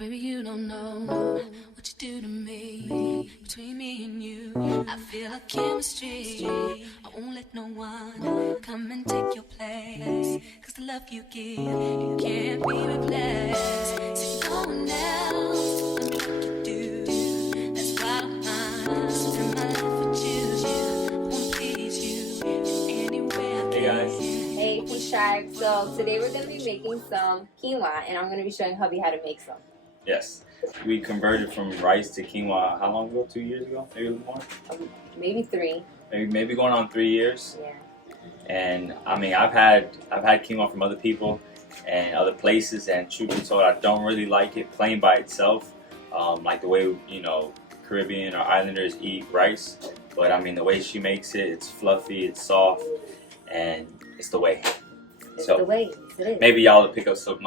Baby, you don't know what you do to me. Between me and you, I feel a chemistry. I won't let no one come and take your place. Cause the love you give, it can't be replaced. So no one else will do what you do. That's why I spend my life with you. I won't please you in any way I can. Hey guys. Hey Fish Shark. So today we're going to be making some quinoa, and I'm going to be showing hubby how to make some. Yes. We converted from rice to quinoa how long ago? 2 years ago? Maybe a little more? Maybe 3. Maybe going on 3 years. Yeah. And I mean, I've had quinoa from other people and other places, and truth be told, I don't really like it plain by itself. Like the way, Caribbean or Islanders eat rice. But I mean, the way she makes it, it's fluffy, it's soft, and it's the way. It's the way. It is. Maybe y'all will pick up some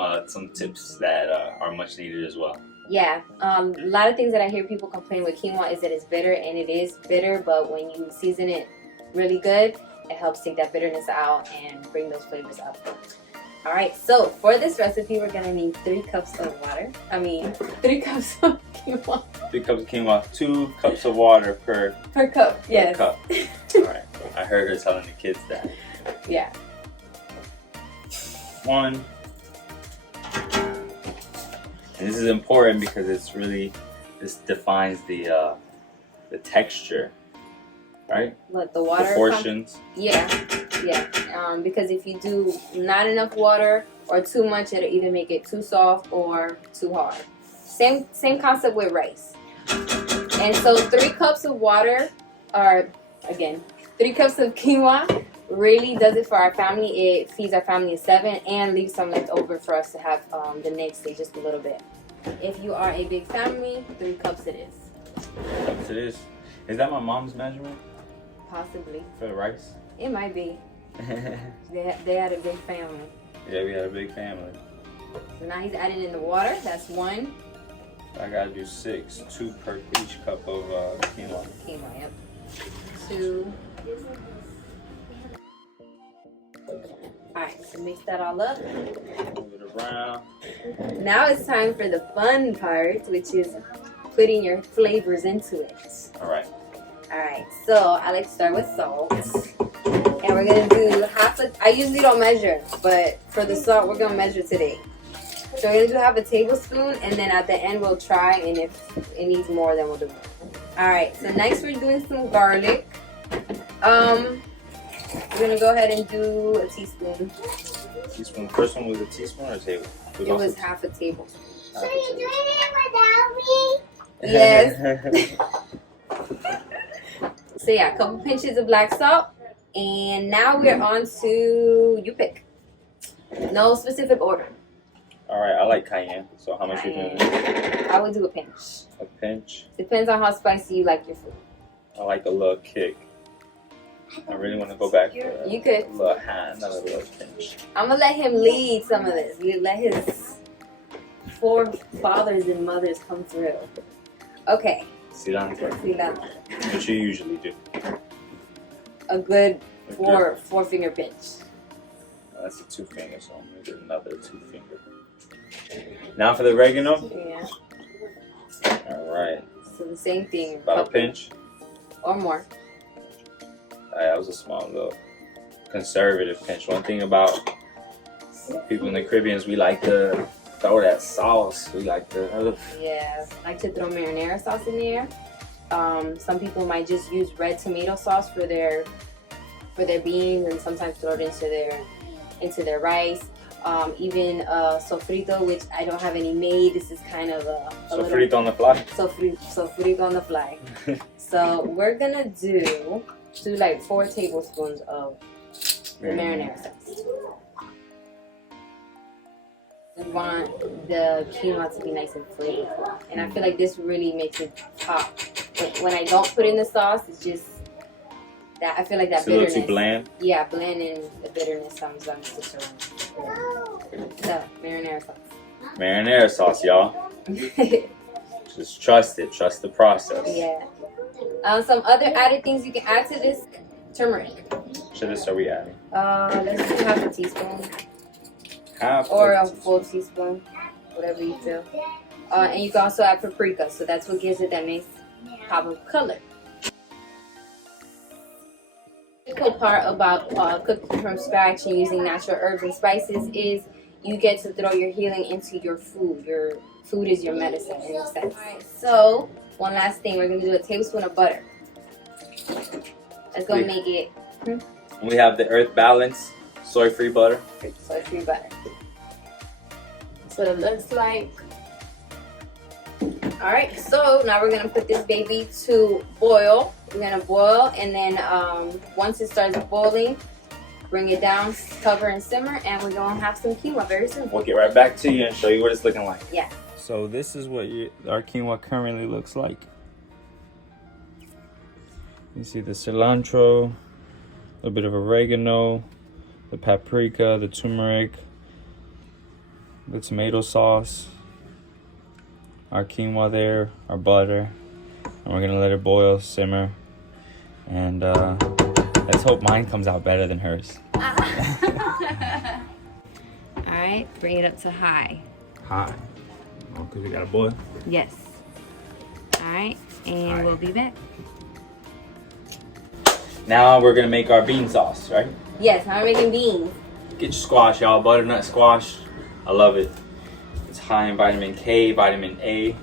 tips that are much needed as well. Yeah. A lot of things that I hear people complain with quinoa is that it's bitter, and it is bitter, but when you season it really good, it helps take that bitterness out and bring those flavors up. Alright, so for this recipe, we're going to need 3 cups of water. 3 cups of quinoa. 3 cups of quinoa, 2 cups of water per cup, yes. cup. Alright, I heard her telling the kids that. Yeah. 1. And this is important because this defines the texture, right? What, the water? The portions. Yeah. Because if you do not enough water or too much, it'll either make it too soft or too hard. Same concept with rice. And so 3 cups of water, or again, 3 cups of quinoa really does it for our family. It feeds our family of 7 and leaves some left over for us to have the next day, just a little bit. If you are a big family, 3 cups it is. 3 cups it is. Is that my mom's measurement? Possibly. For the rice? It might be. They had a big family. Yeah, we had a big family. So now he's adding in the water. That's 1. I gotta do 6, 2 per each cup of quinoa. Quinoa, yep. 2. Alright, so mix that all up. Move it around. Now it's time for the fun part, which is putting your flavors into it. Alright. Alright, so I like to start with salt. And we're going to do I usually don't measure, but for the salt, we're going to measure today. So we're going to do half a tablespoon, and then at the end we'll try, and if it needs more, then we'll do more. Alright, so next we're doing some garlic. We're going to go ahead and do a teaspoon. Teaspoon. First one was a teaspoon or a table? It was half a tablespoon. So you're doing it without me? Yes. So yeah, a couple pinches of black salt. And now we're on to, you pick. No specific order. Alright, I like cayenne. So how much you doing? I would do a pinch. A pinch. Depends on how spicy you like your food. I like a little kick. I really want to go back for You could. a little hand, not a little pinch. I'm going to let him lead some of this. We let his forefathers and mothers come through. Okay. Cilantro. Cilantro. What you usually do. A good four finger pinch. That's a 2 finger, so I'm going to do another 2 finger. Now for the oregano. Yeah. Alright. So the same thing. About a pinch. Or more. That was a small little conservative pinch. One thing about people in the Caribbean is we like to throw that sauce. We like to... Yeah, I like to throw marinara sauce in there. Some people might just use red tomato sauce for their beans, and sometimes throw it into their rice. Even sofrito, which I don't have any made. This is kind of a Sofrito on the fly? Sofrito on the fly. So we're gonna do like 4 tablespoons of the marinara sauce. We want the quinoa to be nice and flavorful, and I feel like this really makes it pop. When I don't put in the sauce, it's just that I feel like that it's bitterness. A little too bland? Yeah, bland, and the bitterness sometimes sticks around. So, marinara sauce. Marinara sauce, y'all. Just trust it. Trust the process. Yeah. Some other added things you can add to this: turmeric. So this are we adding? Let's do half a teaspoon. Half Or a full teaspoon. whatever you feel. And you can also add paprika, so that's what gives it that nice pop of color. The cool part about cooking from scratch and using natural herbs and spices is you get to throw your healing into your food. Your food is your medicine in a sense. Alright, so one last thing, we're gonna do a tablespoon of butter. That's gonna make it. We have the Earth Balance soy-free butter. Soy-free butter. That's what it looks like. Alright, so now we're gonna put this baby to boil. We're gonna boil, and then once it starts boiling, bring it down, cover and simmer, and we're gonna have some quinoa very soon. We'll get right back to you and show you what it's looking like. Yeah. So this is what our quinoa currently looks like. You see the cilantro, a little bit of oregano, the paprika, the turmeric, the tomato sauce, our quinoa there, our butter, and we're gonna let it boil, simmer, and let's hope mine comes out better than hers. Alright, bring it up to high. High. Oh, because we gotta boil. Yes. Alright, and we'll be back. Now we're gonna make our bean sauce, right? Yes, now we're making beans. Get your squash, y'all. Butternut squash. I love it. It's high in vitamin K, vitamin A,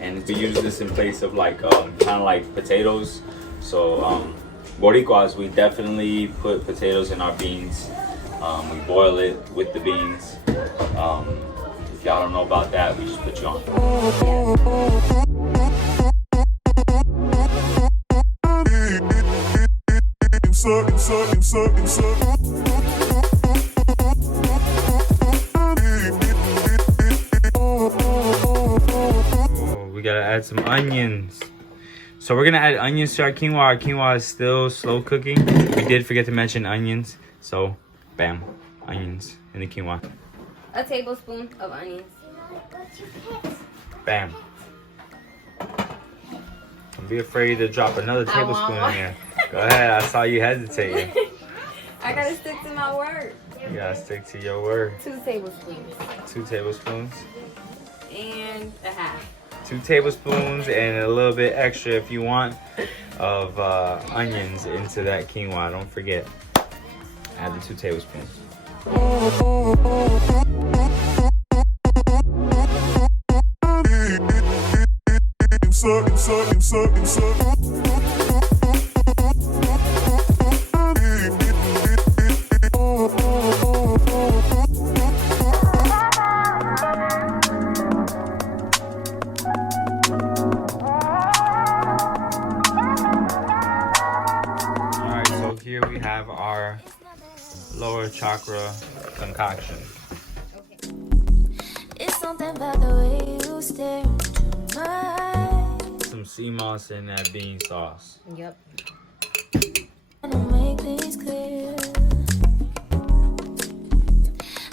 and we use this in place of like kind of like potatoes. So Boricuas, we definitely put potatoes in our beans. We boil it with the beans. If y'all don't know about that, we just put you on. We gotta add some onions. So we're gonna add onions to our quinoa. Our quinoa is still slow cooking. We did forget to mention onions. So, bam, onions in the quinoa. A tablespoon of onions. Bam. Don't be afraid to drop another tablespoon in here. Go ahead, I saw you hesitating. I gotta stick to my word. You gotta stick to your word. 2 tablespoons. 2 tablespoons. And a half. 2 tablespoons and a little bit extra if you want of onions into that quinoa. Don't forget. Add the 2 tablespoons. Alright, so here we have our lower chakra concoction. It's something about the way you stare into my eyes. Some sea moss in that bean sauce. Yep. To make things clear,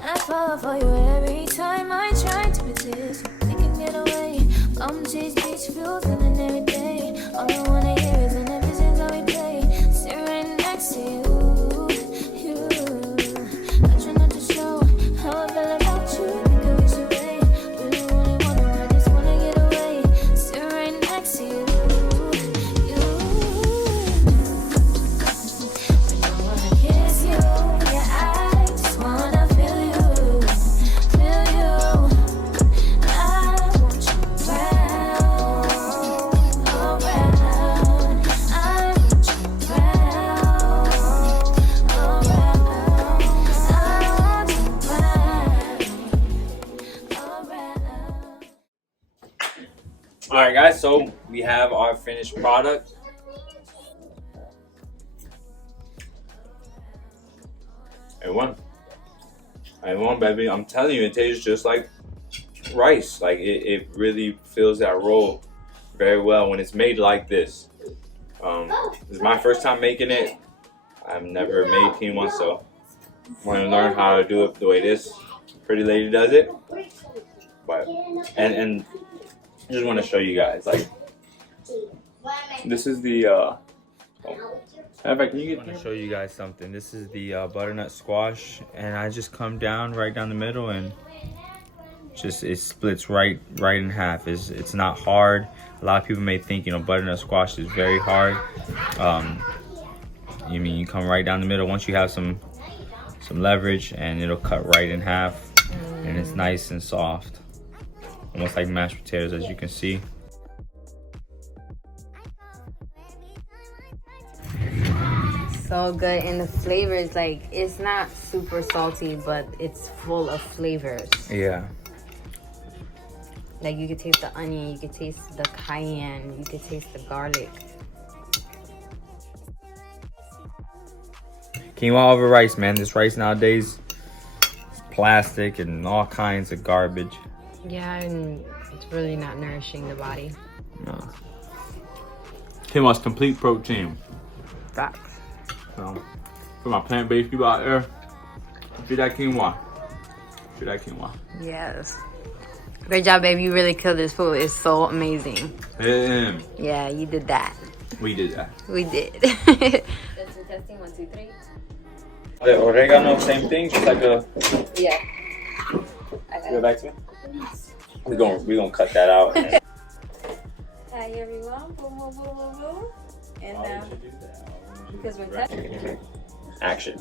I fall for you every time I try to resist. We can get away, come chase beach views and then every day. All I wanna hear is an visions how we play. Sit right next to you. I try not to show how I feel about you. Think I wish away. Really wanna, I just wanna get away. Sit right next to you. Alright guys, so we have our finished product. I won, baby. I'm telling you, it tastes just like rice. Like it really fills that roll very well when it's made like this. This is my first time making it. I've never made quinoa, so I want to learn how to do it the way this pretty lady does it. But and I just want to show you guys, like, this is the in fact, I want to show you guys something. This is the butternut squash, and I just come down right down the middle and Just it splits right in half. It's not hard. A lot of people may think, you know, butternut squash is very hard. You come right down the middle once you have some leverage, and it'll cut right in half, and it's nice and soft, almost like mashed potatoes, as you can see. So good, and the flavors, like, it's not super salty, but it's full of flavors. Yeah. Like, you could taste the onion, you could taste the cayenne, you could taste the garlic. Quinoa over rice, man. This rice nowadays is plastic and all kinds of garbage. Yeah, and it's really not nourishing the body. No. Quinoa's complete protein. Facts. So, for my plant-based people out there, do that quinoa. Do that quinoa. Yes. Great job, babe. You really killed this food. It's so amazing. Yeah, you did that. We did that. We did. That's the testing. 1, 2, 3. The oregano, same thing, just like a. Yeah. Go back to me. We're gonna cut that out. Hi everyone. Boom, boom, boom, boom, boom. And because we're testing. Action.